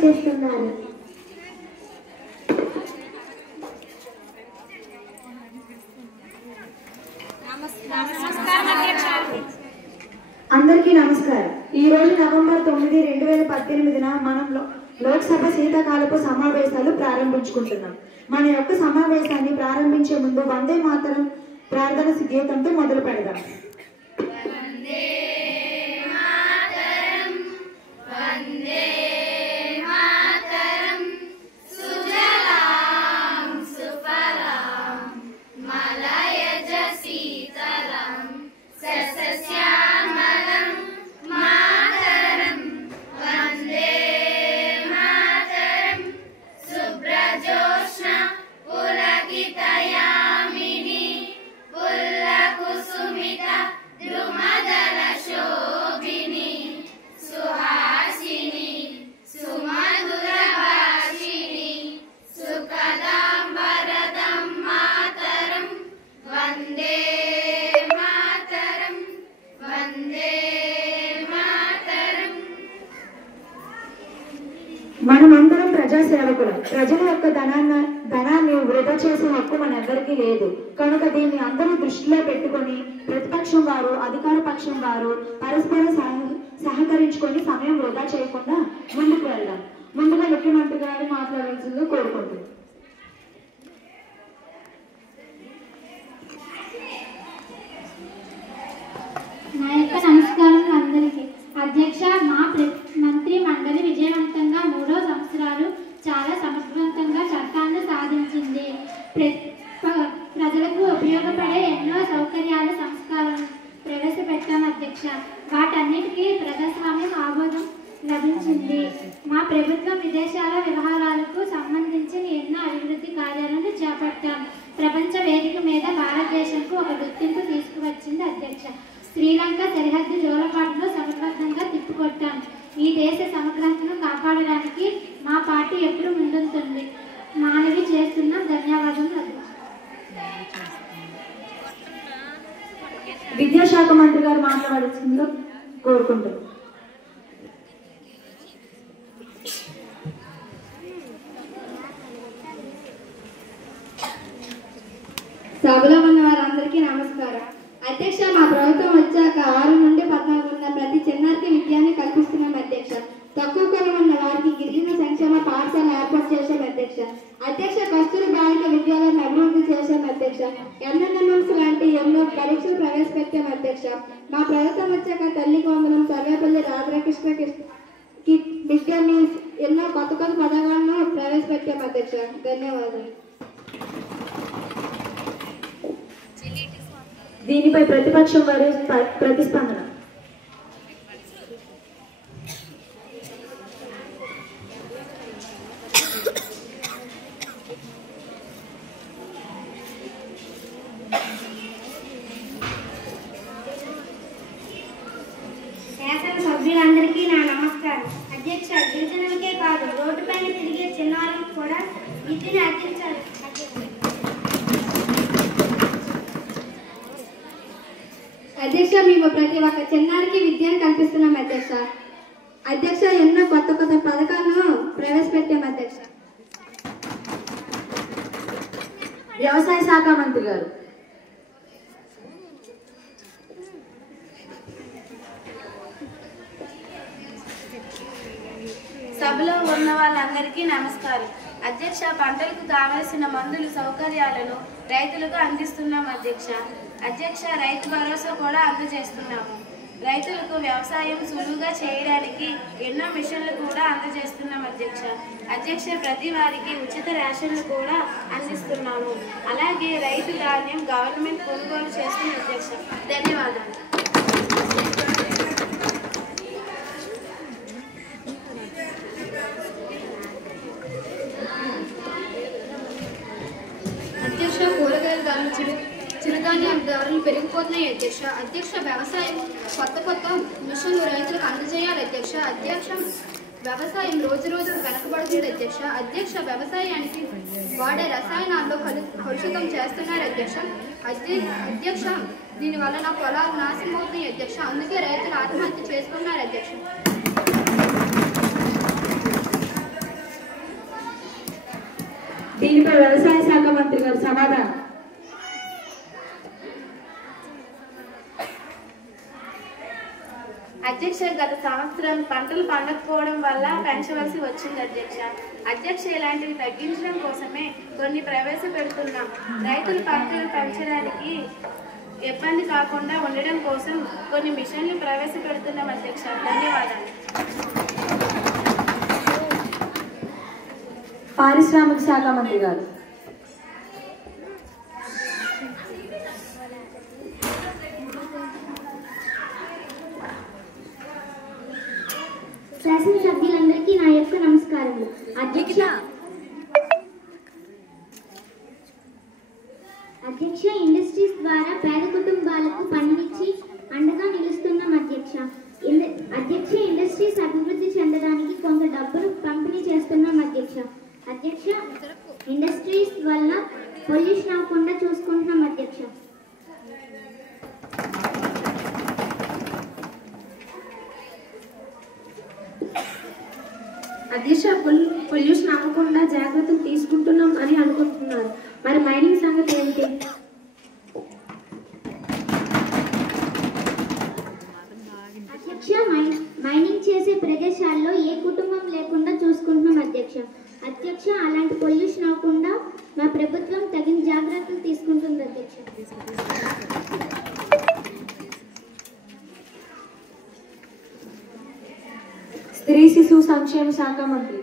ఇచ్చేస్తున్నారు. అందరికీ నమస్కారం. ఈ రోజు నవంబర్ 9, 2018 మనం లోక్సభ శీతాకాలపు సమావేశాలు ప్రారంభించుకుంటున్నాం. మన యొక్క సమావేశాన్ని ప్రారంభించే ముందు వందే మాతరం ప్రార్థన గీతంతో మొదలు పెడదాం. మనమందరం ప్రజాసేవకులం. ప్రజల యొక్క ధనాన్ని వృధా చేసే హక్కు మనందరికీ లేదు. కనుక దీన్ని అందరూ దృష్టిలో పెట్టుకొని ప్రతిపక్షం వారు, అధికార పక్షం వారు పరస్పరం సహకరించుకొని సమయం వృధా చేయకుండా ముందుకు వెళ్దాం. ముందుగా ముఖ్యమంత్రి గారు మాట్లాడాల్సిందిగా కోరుకుంటున్నాను. నా యొక్క నమస్కారం అందరికీ. అధ్యక్ష, మా మంత్రి మండలి విజయవంతంగా 3వ సంవత్సరాలు చాలా సమర్థవంతంగా చట్టాలను సాధించింది. ప్రజలకు ఉపయోగపడే ఎన్నో సౌకర్యాలు, సంస్కారాలను ప్రవేశపెట్టాం అధ్యక్ష. వాటన్నిటికీ ప్రజాస్వామ్యం ఆమోదం లభించింది. మా ప్రభుత్వం విదేశాల వ్యవహారాలకు సంబంధించిన ఎన్నో అభివృద్ధి కార్యాలను చేపట్టాం. ప్రపంచ వేదిక మీద భారతదేశంకు ఒక గుర్తింపు తీసుకువచ్చింది అధ్యక్ష. శ్రీలంక సరిహద్దు జోలపాటులో సమర్థవంతంగా తిప్పికొట్టాం. ఈ దేశ సమగ్రతను కాపాడడానికి మా పార్టీ ఎప్పుడు ముందుంటుంది. మానవి చేస్తున్నాం. ధన్యవాదాలు. విద్యాశాఖ మంత్రి గారు మాట్లాడాల్సిందిగా కోరుకుంటున్నాను. సభలో ఉన్న వారందరికీ నమస్కారం. అధ్యక్ష, మా ప్రభుత్వం వచ్చాక 6 నుండి 14 ఉన్న ప్రతి చిన్నారికి విద్యాన్ని కల్పిస్తున్నాం అధ్యక్ష. తక్కువ కులం ఉన్న వారికి గిరిజన సంక్షేమ పాఠశాల ఏర్పాటు చేశాం అధ్యక్ష. అధ్యక్ష, కస్తూరి బాలిక విద్యాలయాన్ని అభివృద్ధి చేశాం అధ్యక్ష. ఎన్ఎన్ఎంఎంస్ లాంటి ఎన్నో పరీక్షలు ప్రవేశపెట్టాం అధ్యక్ష. మా ప్రభుత్వం వచ్చాక తల్లికి వందనం, Sarvepalli Radhakrishna mid day meals, ఎన్నో కొత్త కొత్త పథకాలను ప్రవేశపెట్టాం అధ్యక్ష. ధన్యవాదాలు. దీనిపై ప్రతిపక్షం వారి ప్రతిస్పందన. శాసనసభ్యులందరికీ నా నమస్కారం. అధ్యక్ష, గిరిజనులకే కాదు రోడ్డుపైన తిరిగే చిన్నారులకు కూడా విద్యను అందించాలి. అధ్యక్ష, మేము ప్రతి ఒక్క చిన్నారికి విద్యను కల్పిస్తున్నాం అధ్యక్ష. అధ్యక్ష, ఎన్నో కొత్త కొత్త పథకాలను ప్రవేశపెట్టాం అధ్యక్ష. వ్యవసాయ శాఖ మంత్రి గారు. సభలో ఉన్న వాళ్ళందరికీ నమస్కారం. అధ్యక్ష, పంటలకు కావలసిన మందులు, సౌకర్యాలను రైతులకు అందిస్తున్నాం అధ్యక్ష. అధ్యక్ష, రైతు భరోసా కూడా అందజేస్తున్నాము. రైతులకు వ్యవసాయం సులువుగా చేయడానికి ఎన్నో మిషన్లు కూడా అందజేస్తున్నాం అధ్యక్ష. అధ్యక్ష, ప్రతి వారికి ఉచిత రేషన్లు కూడా అందిస్తున్నాము. అలాగే రైతు ధాన్యం గవర్నమెంట్ కొనుగోలు చేస్తుంది అధ్యక్ష. ధన్యవాదాలు. అధ్యక్ష, కూరగాయల ధరలు, చిరుధాన్యాల ధరలు పెరిగిపోతున్నాయి అధ్యక్ష. అధ్యక్ష, వ్యవసాయం కొత్త కొత్త మిషన్లు రైతులకు అందజేయాలి అధ్యక్ష. అధ్యక్ష, వ్యవసాయం రోజు రోజు వెనకబడుతుంది అధ్యక్ష. అధ్యక్ష, వ్యవసాయానికి వాడే రసాయనాల్లో కలుషితం చేస్తున్నారు అధ్యక్ష. అధ్యక్ష, దీనివల్ల నా పొలాలు నాశనం అవుతున్నాయి అధ్యక్ష. అందుకే రైతులు ఆత్మహత్య చేసుకున్నారు అధ్యక్ష. దీనిపై వ్యవసాయ శాఖ మంత్రి గారు సమాధానం. అధ్యక్ష, గత సంవత్సరం పంటలు పండకపోవడం వల్ల పెంచవలసి వచ్చింది అధ్యక్ష. అధ్యక్ష, ఇలాంటివి తగ్గించడం కోసమే కొన్ని ప్రవేశపెడుతున్నాం. రైతులు పంటలు పెంచడానికి ఇబ్బంది కాకుండా ఉండడం కోసం కొన్ని మిషన్లు ప్రవేశపెడుతున్నాం అధ్యక్ష. ధన్యవాదాలు. పారిశ్రామిక శాఖ మంత్రి గారు. శాసనసభ్యులందరికీ నా యొక్క నమస్కారములు. అధ్యక్ష, ఇండస్ట్రీస్ ద్వారా పేద కుటుంబాలకు పనినిచ్చి అండగా నిలుస్తున్నాం అధ్యక్ష. అధ్యక్ష, ఇండస్ట్రీస్ అభివృద్ధి చెందడానికి కొంత డబ్బును పంపిణీ చేస్తున్నాం అధ్యక్ష. అధ్యక్ష, ఇండస్ట్రీస్ వల్ల పొల్యూషన్ అవ్వకుండా చూసుకుంటున్నాం అధ్యక్ష. అధ్యక్ష, పొల్యూషన్ అవ్వకుండా జాగ్రత్తలు తీసుకుంటున్నాం అని అనుకుంటున్నారు. మరి మైనింగ్ సంగతి ఏంటి? అధ్యక్ష, మైనింగ్ చేసే ప్రదేశాల్లో ఏ కుటుంబం లేకుండా చూసుకుంటున్నాం అధ్యక్ష. అధ్యక్ష, అలాంటి పొల్యూషన్ అవ్వకుండా మా ప్రభుత్వం తగిన జాగ్రత్తలు తీసుకుంటుంది అధ్యక్ష. స్త్రీ శిశు సంక్షేమ శాఖ మంత్రి.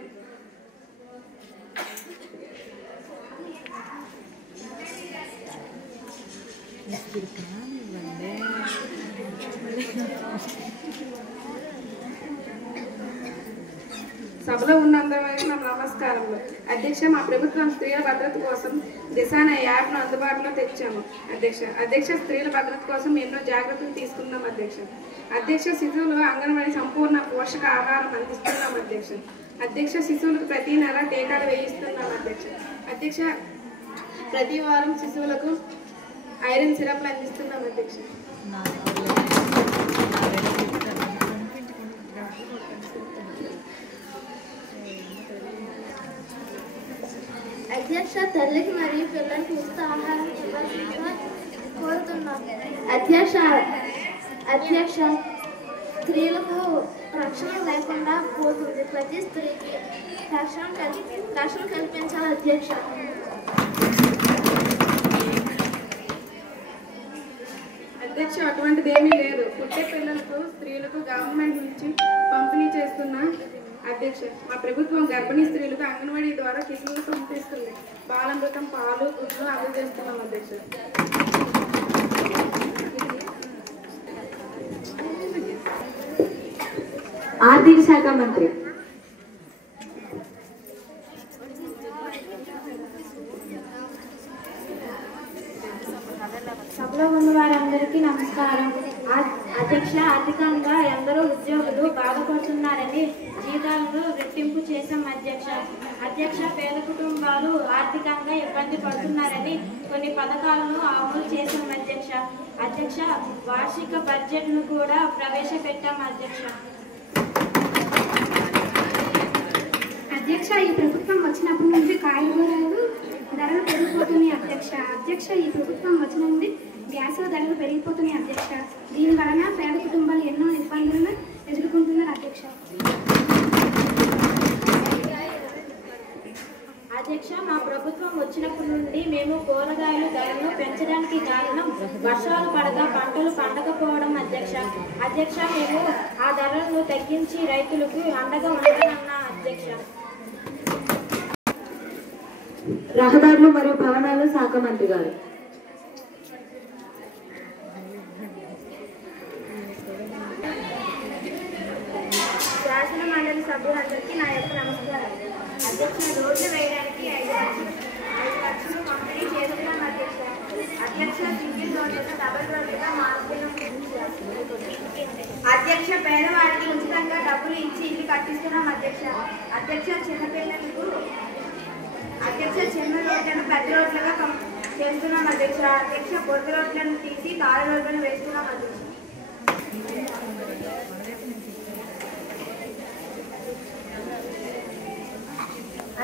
సభలో ఉన్నందరికీ నా నమస్కారములు. అధ్యక్ష, మా ప్రభుత్వం స్త్రీల భద్రత కోసం దిశ అనే యాప్ను అందుబాటులో తెచ్చాము అధ్యక్ష, స్త్రీల భద్రత కోసం ఎన్నో జాగ్రత్తలు తీసుకున్నాం అధ్యక్ష, శిశువులు అంగన్వాడీ సంపూర్ణ పోషక ఆహారం అందిస్తున్నాం అధ్యక్ష, శిశువులకు ప్రతి నెల టీకాలు వేయిస్తున్నాం అధ్యక్ష, ప్రతి వారం శిశువులకు ఐరన్ సిరప్లు అందిస్తున్నాం అధ్యక్ష. అధ్యక్ష, తల్లికి మరియు పిల్లలకు ఉచిత ఆహారం ఇవ్వాల్సిందిగా కోరుతున్నాం అధ్యక్ష, స్త్రీలకు రక్షణ లేకుండా పోతుంది. ప్రతి స్త్రీకి రక్షణ కల్పించాలి అధ్యక్ష. అధ్యక్ష, అటువంటిది ఏమీ లేదు. పుట్టే పిల్లలకు స్త్రీలకు గవర్నమెంట్ నుంచి పంపిణీ చేస్తున్న అధ్యక్ష, మా ప్రభుత్వం గర్భిణీ స్త్రీలకు అంగన్వాడీ ద్వారా కిట్లు పంపిస్తుంది. బాలామృతం, పాలు, గుడ్లు అందజేస్తున్నాం అధ్యక్ష. ఆర్థిక శాఖ మంత్రి. సభలో ఉన్న వారందరికీ నమస్కారం. అధ్యక్ష, ఆర్థికంగా ఎందరో ఉద్యోగులు బాధపడుతున్నారని జీతాలను రెట్టింపు చేశాం అధ్యక్ష, పేద కుటుంబాలు ఆర్థికంగా ఇబ్బంది పడుతున్నారని కొన్ని పథకాలను అమలు చేశాం అధ్యక్ష, వార్షిక బడ్జెట్ను కూడా ప్రవేశపెట్టాం అధ్యక్ష. ఈ ప్రభుత్వం వచ్చినప్పటి నుండి కాయగూరలు ధరలు పెరిగిపోతున్నాయి అధ్యక్ష, ఈ ప్రభుత్వం వచ్చిన నుండి గ్యాస్ ధరలు పెరిగిపోతున్నాయి అధ్యక్ష. దీని వలన పేద కుటుంబాలు ఎన్నో ఇబ్బందులను ఎదుర్కొంటున్నారు అధ్యక్ష, మా ప్రభుత్వం వచ్చినప్పటి నుండి మేము కూరగాయల ధరలను పెంచడానికి కారణం వర్షాలు పడక పంటలు పండకపోవడం అధ్యక్ష, మేము ఆ ధరలను తగ్గించి రైతులకు అండగా ఉండాలన్నా అధ్యక్ష. రహదారులు మరియు భవనాల శాఖ మంత్రి గారు. శాసన మండలి సభ్యులందరికీ నా యొక్క నమస్కారం. అధ్యక్ష, రోడ్లు వేయడానికి 5 లక్షలు పంపిణీ చేస్తున్నాం అధ్యక్ష, సింగిల్ రోడ్లుగా డబుల్ రోడ్లుగా మార్పులను అధ్యక్ష, పేదవారికి ఉచితంగా డబ్బులు ఇచ్చి ఇల్లు కట్టిస్తున్నాం అధ్యక్ష, చిన్నపిల్లలకు చిన్న రోడ్లను పెద్ద రోడ్లుగా చేస్తున్నాం అధ్యక్ష, పొద్దు రోడ్లను తీసి తాళ రోడ్లను వేస్తున్నాం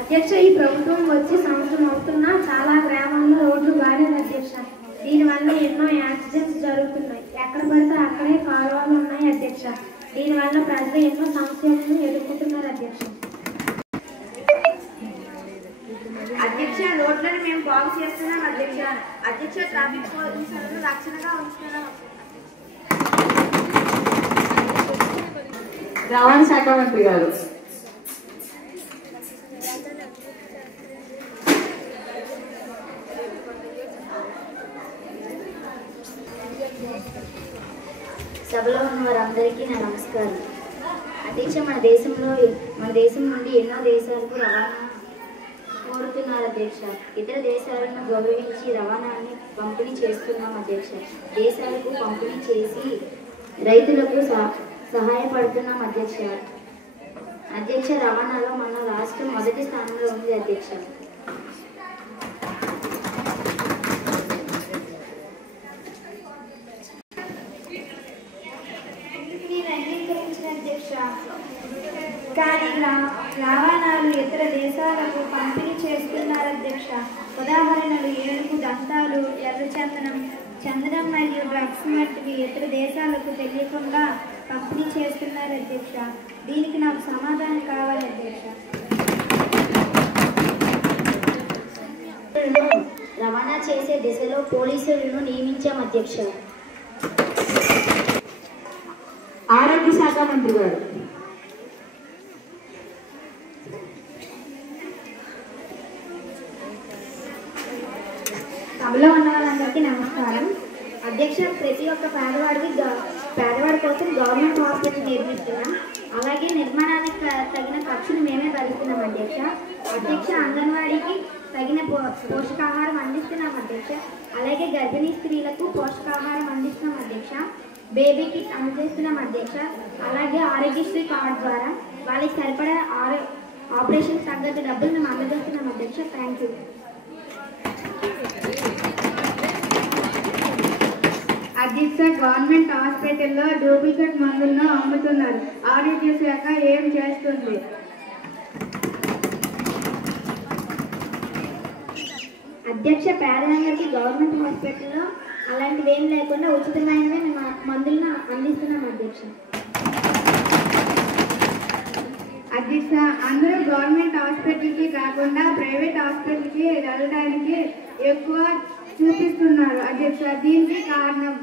అధ్యక్ష, ఈ ప్రభుత్వం వచ్చి సంవత్సరం అవుతున్నా చాలా గ్రామాల్లో రోడ్లు బాగాలేదు అధ్యక్ష. దీనివల్ల ఎన్నో యాక్సిడెంట్స్ జరుగుతున్నాయి. ఎక్కడ పడితే అక్కడే కాలువలు ఉన్నాయి అధ్యక్ష. దీనివల్ల ప్రజలు ఎన్నో సమస్యలను ఎదుర్కొంటున్నారు అధ్యక్ష. అధ్యక్ష, రోడ్లను మేము బాగు చేస్తున్నాం అధ్యక్ష. అధ్యక్ష, ట్రాఫిక్ పోలీసులను రక్షణగా ఉంచుతున్నాం. రవాణా శాఖ మంత్రి గారు. సభలో ఉన్న వారందరికీ నా నమస్కారం. అధ్యక్ష, మన దేశం నుండి ఎన్నో దేశాలకు రవాణా కోరుతున్నారు అధ్యక్ష. ఇతర దేశాలను గౌరవించి రవాణాన్ని పంపిణీ చేస్తున్నాం అధ్యక్ష. దేశాలకు పంపిణీ చేసి రైతులకు సహాయపడుతున్నాం అధ్యక్ష. అధ్యక్ష, రవాణాలో మన రాష్ట్రం మొదటి స్థానంలో ఉంది అధ్యక్ష. కానీ రవాణాలు ఇతర దేశాలకు పంపిణీ చేస్తున్నారు అధ్యక్ష. ఉదాహరణలు ఏనుగు దంతాలు, ఎర్రచందనం, చందనం మరియు డ్రగ్స్ వంటివి ఇతర దేశాలకు తెలియకుండా పంపిణీ చేస్తున్నారు అధ్యక్ష. దీనికి నాకు సమాధానం కావాలి అధ్యక్ష. రవాణా చేసే దిశలో పోలీసులను నియమించాం అధ్యక్ష. ఆరోగ్య శాఖ మంత్రి గారు. సభలో ఉన్న వాళ్ళందరికీ నమస్కారం. అధ్యక్ష, ప్రతి ఒక్క పేదవాడి కోసం గవర్నమెంట్ హాస్పిటల్ నిర్మిస్తున్నాం. అలాగే నిర్మాణానికి తగిన ఖర్చును మేమే భరిస్తున్నాం అధ్యక్ష. అధ్యక్ష, అంగన్వాడీకి తగిన పోషకాహారం అందిస్తున్నాం అధ్యక్ష. అలాగే గర్భిణీ స్త్రీలకు పోషకాహారం అందిస్తున్నాం అధ్యక్ష. బేబీ కిట్ అందజేస్తున్నాం అధ్యక్ష. అలాగే ఆరోగ్యశ్రీ కార్డు ద్వారా వాళ్ళకి సరిపడా ఆపరేషన్ తగ్గట్టు డబ్బులు మేము అందజేస్తున్నాం అధ్యక్ష. Thank you. అధ్యక్ష, గవర్నమెంట్ హాస్పిటల్లో డూప్లికేట్ మందులను అమ్ముతున్నారు. ఆరోగ్య శాఖ ఏం చేస్తుంది? అధ్యక్ష, పేదలందరికీ గవర్నమెంట్ హాస్పిటల్లో అలాంటివి ఏం లేకుండా ఉచితమైనవే మేము మందులను అందిస్తున్నాం అధ్యక్ష. అధ్యక్ష, అందరూ గవర్నమెంట్ హాస్పిటల్కి కాకుండా ప్రైవేట్ హాస్పిటల్కి వెళ్ళడానికి ఎక్కువ చూపిస్తున్నారు అధ్యక్ష. దీనికి కారణం?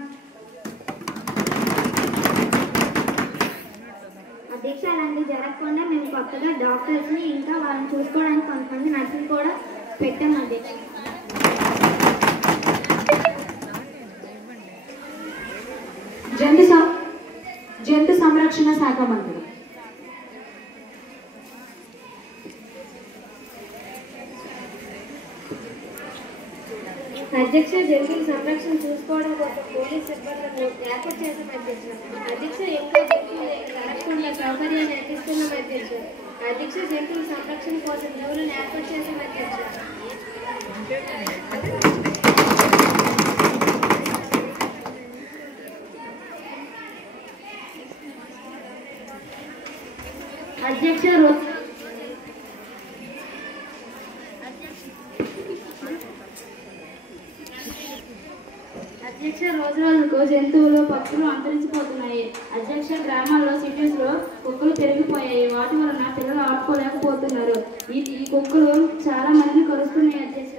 అధ్యక్ష, అలాంటివి జరగకుండా మేము కొత్తగా డాక్టర్స్ని ఇంకా వాళ్ళని చూసుకోవడానికి కొంతమంది నర్సులు కూడా పెట్టాం అధ్యక్ష. జంతు సంరక్షణ శాఖ మంత్రి. అధ్యక్ష, జంతువుల సంరక్షణ చూసుకోవడం కోసం పోలీస్ సిబ్బందులను ఏర్పాటు చేసిన అధ్యక్ష ఇంకా జంతువులు జరగకుండా సౌకర్యాన్ని అందిస్తున్నాం అధ్యక్ష. అధ్యక్ష, జంతువుల సంరక్షణ కోసం జూలను ఏర్పాటు చేసిన అధ్యక్ష. అధ్యక్ష, రోజు రోజుకు జంతువులు పక్షులు అంతరించిపోతున్నాయి. అధ్యక్ష, గ్రామాల్లో సిటీస్లో కుక్కలు పెరిగిపోయాయి. వాటి వలన పిల్లలు ఆడుకోలేకపోతున్నారు. ఈ కుక్కలు చాలా మంది కరుస్తున్నాయి అధ్యక్ష.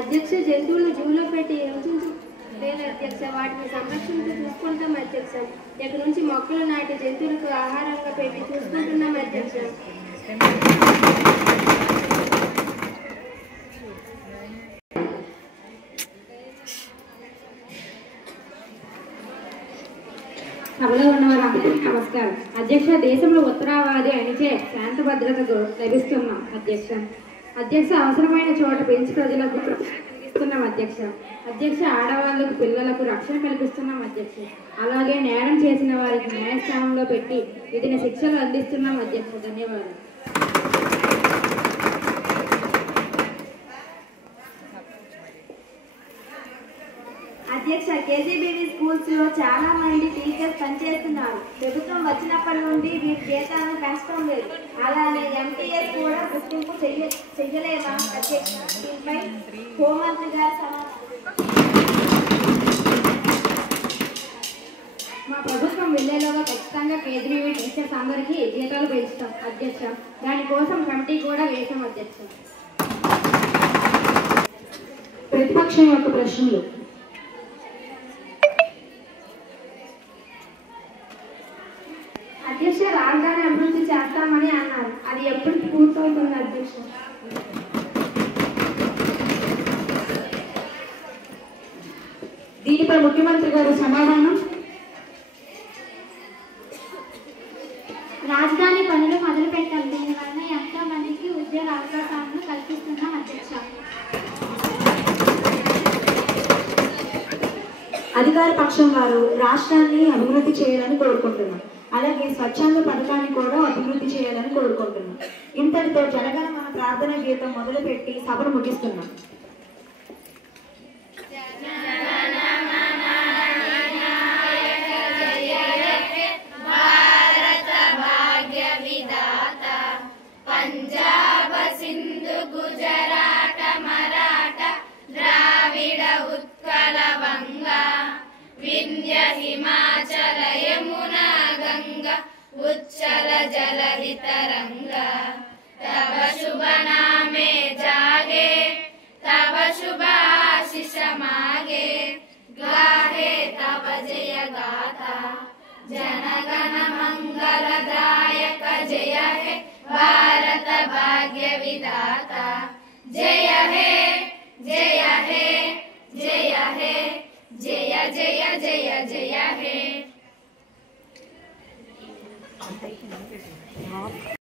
అధ్యక్ష, జంతువులు జూలో పెట్టి లేదు అధ్యక్ష. వాటిని సంరక్షణతో చూసుకుంటాం అధ్యక్ష. ఇక్కడ నుంచి మొక్కలు నాటి జంతువులకు ఆహారంగా పెట్టి చూసుకుంటున్నాం అధ్యక్ష. సభలో ఉన్నవారందరికీ నమస్కారం. అధ్యక్ష, దేశంలో ఉత్తరావాది అణిచే శాంతి భద్రతకు లభిస్తున్నాం అధ్యక్ష. అధ్యక్ష, అవసరమైన చోట పెంచి ప్రజలకు ఇస్తున్నాం అధ్యక్ష. అధ్యక్ష, ఆడవాళ్లకు పిల్లలకు రక్షణ కల్పిస్తున్నాం అధ్యక్ష. అలాగే నేరం చేసిన వారికి న్యాయస్థానంలో పెట్టి విధిన శిక్షలు అందిస్తున్నాం అధ్యక్ష. ధన్యవాదాలు. అధ్యక్ష, కేజీబీవీ స్కూల్స్ లో చాలా మంది టీచర్స్ పనిచేస్తున్నారు. ప్రభుత్వం వచ్చినప్పటి నుండి వీరి జీతాలను పెంచడం లేదు. అలానే ఎంటీఎస్ కూడా గుర్తింపు చెయ్యలేమా అధ్యక్ష? దీనిపై హోంమంత్రి గారు సమాధానం. మా ప్రభుత్వం వెళ్లేలోగా ఖచ్చితంగా కేజీబీవీ టీచర్స్ అందరికీ జీతాలు పెంచుతాం అధ్యక్ష. దానికోసం కమిటీ కూడా వేసాం అధ్యక్ష. ప్రతిపక్షం యొక్క ప్రశ్నలు. అధ్యక్ష, రాజధాని అభివృద్ధి చేస్తామని అన్నారు. అది ఎప్పుడు పూర్తవుతుంది అధ్యక్ష? దీనిపై ముఖ్యమంత్రి గారు సమాధానం. రాజధాని పనులు మొదలు పెట్టాలి. దీనివల్ల ఎంతో మందికి ఉద్యోగ అవకాశాలను కల్పిస్తున్నాం అధ్యక్ష. అధికార పక్షం వారు రాష్ట్రాన్ని అభివృద్ధి చేయాలని కోరుకుంటున్నాం. అలాగే స్వచ్ఛంద పథకాన్ని కూడా అభివృద్ధి చేయాలని కోరుకుంటున్నాం. ఇంతటితో జనగణమన ప్రార్థన గీతం మొదలుపెట్టి సభను ముగిస్తున్నాం. పంజాబ సింధు గుజరాట మరాఠ ద్రావిడ ఉత్కల వంగ వింధ్య హిమాచల యమునా గంగ ఉచ్చల జలధితరంగ తవ శుభ నామే జాగే తవ శుభ ఆశిష మాగే గాహే తవ జయ గాథ जनगण मंगलदायक जय हे भारत भाग्य विधाता जय हे जय हे जय हे जय जय जय जय हे